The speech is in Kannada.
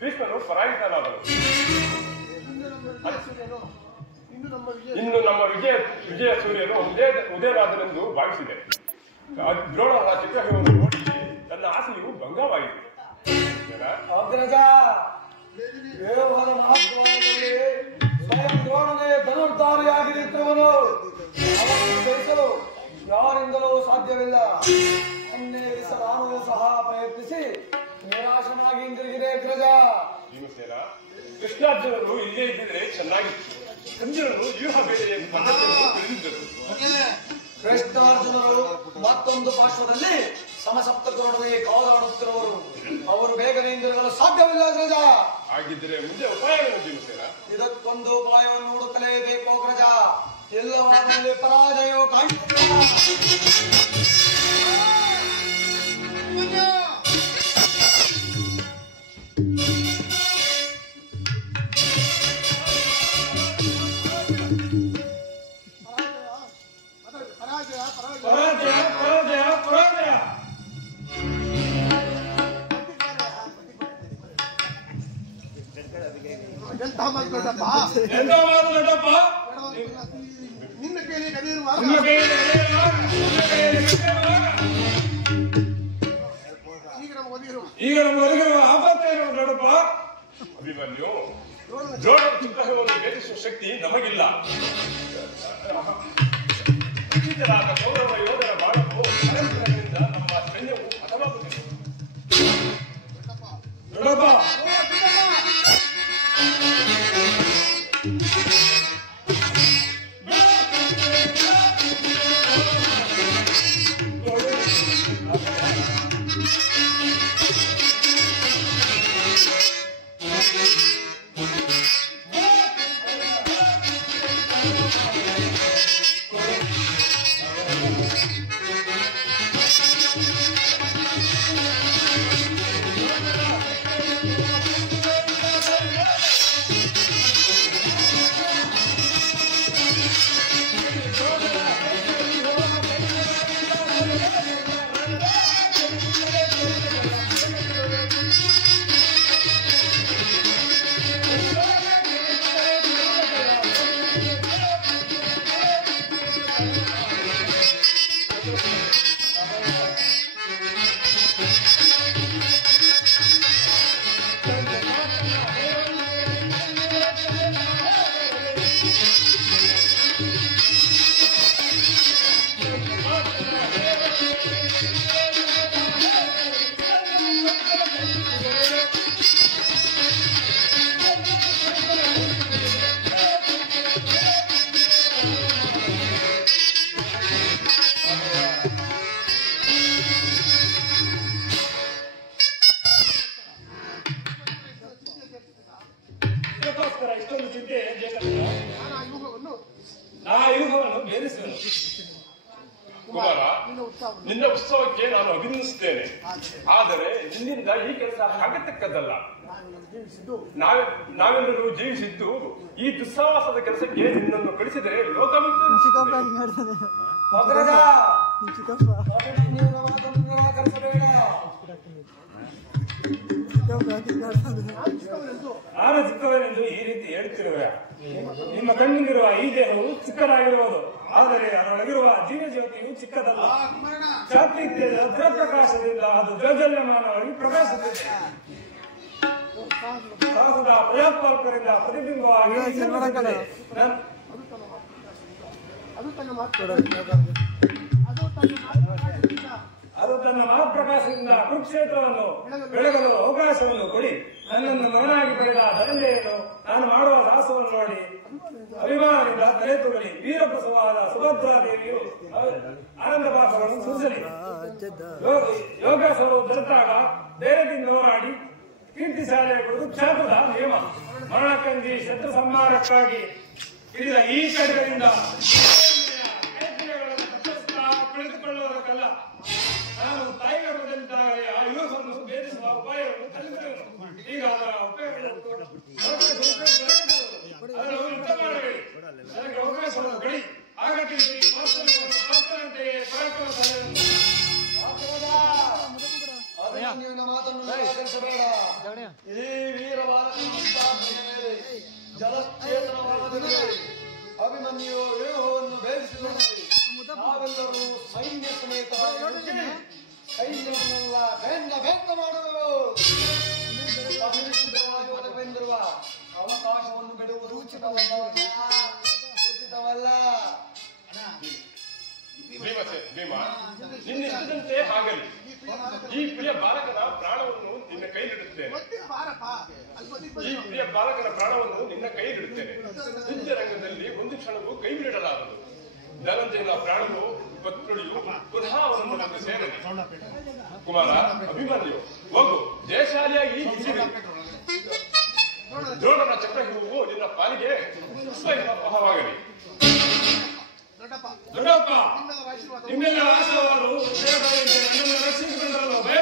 ಭೀಷ್ಮನು ಪರಾಜಿತನಾದನು. ಇನ್ನು ನಮ್ಮ ವಿಜಯ ಸೂರ್ಯನು ಉದಯನಾದನೆಂದು ಭಾವಿಸಿದೆ. ದ್ರೋಣರ ಚಿತ್ರವನ್ನು ನೋಡಿ ತನ್ನ ಆಸೆಯು ಭಂಗವಾಯಿತು. ಸ್ವಯಂ ದ್ರೋಣನೇ ಧನುರ್ಧಾರಿಯಾಗಿ ನಿಂತವನು, ಅವನನ್ನು ಜಯಿಸಲು ಯಾರಿಂದಲೂ ಸಾಧ್ಯವಿಲ್ಲ. ಅನ್ನೇ ದಿವಸ ನಾನು ಸಹ ಪ್ರಯತ್ನಿಸಿ ನಿರಾಶನಾಗಿ ಹಿಂದಿರುಗಿದೆ ಅಗ್ರಜ. ಭೀಮಸೇನ, ಕೃಷ್ಣಾರ್ಜುನರು ಇಲ್ಲೇ ಇದ್ದಿದ್ರೆ ಚೆನ್ನಾಗಿತ್ತು. ಕಂಜರನು ವ್ಯೂಹ ಬೇರೆಯ ಪದ್ಧತಿಯನ್ನು ತಿಳಿದಿದ್ದರು. ಕೃಷ್ಣಾರ್ಜುನರು ಮತ್ತೊಂದು ಪಾರ್ಶ್ವದಲ್ಲಿ ಸಮಸಪ್ತಕರೊಡನೆ ಕಾದಾಡುತ್ತಿರುವರು. ಅವರು ಬೇಗನೆ ಹಿಂದಿರುಗಲು ಸಾಧ್ಯವಿಲ್ಲ ಅಗ್ರಜ. ಹಾಗಿದ್ದರೆ ಮುಂದೆ ಉಪಾಯವೇನು ಭೀಮಸೇನ? ಇದಕ್ಕೊಂದು ಉಪಾಯವನ್ನು ಹುಡುಕಲೇಬೇಕು ಅಗ್ರಜ. ಎಲ್ಲವರಲ್ಲಿ ಪರಾಜಯವು ಕಾಣುತ್ತಿಲ್ಲ. ನಿನ್ನ ಕೈಯಲ್ಲಿ ಕದಿರುವ ಈಗ ನಮ್ಮ ಒದಗಿರುವ ಆಪತ್ತೇನು ನೋಡಪ್ಪ. ಅಭಿಮನ್ಯು, ದ್ರೋಣ ಚಿತ್ರವನ್ನು ಭೇದಿಸುವ ಶಕ್ತಿ ನಮಗಿಲ್ಲ. ಕೌರವ ಯೋಧರ ಬಾಳವು ಪರಂಪರೆಯಿಂದ ನಮ್ಮ ಸೈನ್ಯವು ಹತವಾಗುತ್ತಿದೆ. ನೋಡಪ್ಪ, ಕುಮಾರ, ನಿನ್ನ ಉತ್ಸವಕ್ಕೆ ನಾನು ಅಭಿನಂದಿಸುತ್ತೇನೆ. ಆದರೆ ನಿನ್ನಿಂದ ಈ ಕೆಲಸ ಆಗತಕ್ಕದ್ದಲ್ಲ. ನಾವೆಲ್ಲರೂ ಜೀವಿಸಿದ್ದು ಈ ದುಸ್ಸಾಹಸದ ಕೆಲಸಕ್ಕೆ ನಿನ್ನನ್ನು ಕಳಿಸಿದರೆ ಲೋಕವಿದ್ದು ನಾನು ಚಿಕ್ಕವನೆಂದು ಈ ರೀತಿ ಹೇಳುತ್ತಿರುವೆ. ನಿಮ್ಮ ಕಣ್ಣಿಗಿರುವ ಈ ದೇಹವು ಚಿಕ್ಕದಾಗಿರುವುದು, ಆದರೆ ಅದರೊಳಗಿರುವ ಜೀವ ಜ್ಯೋತಿಯು ಚಿಕ್ಕದಲ್ಲ. ಚಾತ್ರಿತ್ಯದ ಪ್ರಕಾಶದಿಂದ ಅದು ಜೋಜಲ್ಯಮಾನವಾಗಿ ಪ್ರಕಾಶಿಸುತ್ತದೆ. ಸಾಹಸದ ಪ್ರಜಾಪಾಲಕರಿಂದ ಪ್ರತಿಬಿಂಬವಾಗಿ ಅದು ತನ್ನ ಮಹಾಪ್ರಕಾಶದಿಂದ ಕುರುಕ್ಷೇತ್ರವನ್ನು ಬೆಳಗಲು ಅವಕಾಶವನ್ನು ಕೊಡಿ. ನನ್ನನ್ನು ಮಗನಾಗಿ ಪಡೆದ ಧನಂಜಯನು ನಾನು ಮಾಡುವ ಸಾಹಸವನ್ನು ನೋಡಿ ಅಭಿಮಾನದಿಂದ ತಲೆ ತುಗಲಿ. ವೀರಪ್ರಸವಾದ ಸುಭದ್ರಾದೇವಿಯು ಆನಂದ ಪಾತ್ರವನ್ನು ಸೂಚನೆ ಯೋಗಾಸನವು ದೊರೆತಾಗ ಧೈರ್ಯದಿಂದ ಹೋರಾಡಿ ಕೀರ್ತಿಶಾಲೆಯ ಕುರಿತು ಕ್ಷಾತ್ರದ ನಿಯಮ. ಮರಣಕ್ಕಂಜಿ ಶತ್ರು ಸಂಹಾರಕ್ಕಾಗಿ ಹಿಡಿದ ಈ ಖಡ್ಗದಿಂದ ಕುಳಿತುಕೊಳ್ಳುವುದಕ್ಕಲ್ಲ, ನಾನು ತಾಯಿ ಗರ್ಭದಲ್ಲಿದ್ದಾಗಲೇ ಆ ಯುವಕವನ್ನು ಭೇದಿಸುವ ಉಪಾಯವನ್ನು ಕಲಿಸುತ್ತೇನೆ. ಈಗ ಅದರ ಅದನ್ನು ಯುದ್ಧ ಮಾಡಬೇಡಿ, ನನಗೆ ಅವಕಾಶವನ್ನು ಕೊಡಿ. ಹಾಗಾಗಿ ಪರಾಕ್ರಮ ಅಭಿಮನ್ಯುವಿನ ಮಾತನ್ನು ನಿರಾಕರಿಸಬೇಡ. ಈ ವೀರ ಬಾಲಕನ ಮೇಲೆ ಜಲಚೇತನವಾದ ಅಭಿಮನ್ಯು ವ್ಯೂಹವನ್ನು ಭೇದಿಸಿದಂತೆ ನಾವೆಲ್ಲರೂ ಸೈನ್ಯ ಸಮೇತವಾಗಿ ಸೈನ್ಯವನ್ನೆಲ್ಲ ಭೇದ ಮಾಡುವುದು. ಅಭಿವೃದ್ಧವಾಗಿ ಒದಗಿರುವ ಅವಕಾಶವನ್ನು ಬಿಡುವುದು ಉಚಿತವಲ್ಲ. ಭೀಮ, ನಿನ್ನಿಷ್ಟದಂತೆ ಆಗಲಿ. ಈ ಪ್ರಿಯ ಬಾಲಕನ ಪ್ರಾಣವನ್ನು ನಿನ್ನ ಕೈಲಿಡುತ್ತೇನೆ. ಈ ಪ್ರಿಯ ಬಾಲಕನ ಪ್ರಾಣವನ್ನು ನಿನ್ನ ಕೈಲಿಡುತ್ತೇನೆ. ಯುದ್ಧ ರಂಗದಲ್ಲಿ ಒಂದು ಕ್ಷಣವೂ ಕೈ ಬಿಡಲಾರದು. ಧನಂಜಯನ ಪ್ರಾಣವು ಭಕ್ತೊಳಿಯು ಪುನಃ ಅವನನ್ನು ನಮಗೆ ಸೇರಲಿ. ಕುಮಾರ ಅಭಿಮನ್ಯು, ಹೋಗು, ಜಯಶಾಲಿಯಾಗಿ ದ್ರೋಣನ ಚಕ್ರವ್ಯೂಹವು ನಿನ್ನ ಪಾಲಿಗೆ ಸ್ವಯಂವಾಗಲಿ. ದೊಡ್ಡಪ್ಪ, ನಿಮ್ಮೆಲ್ಲ ಆಶೀರ್ವಾದವು ನನ್ನನ್ನು ರಕ್ಷಿಸಿಕೊಂಡರಲ್ಲ ಭಯ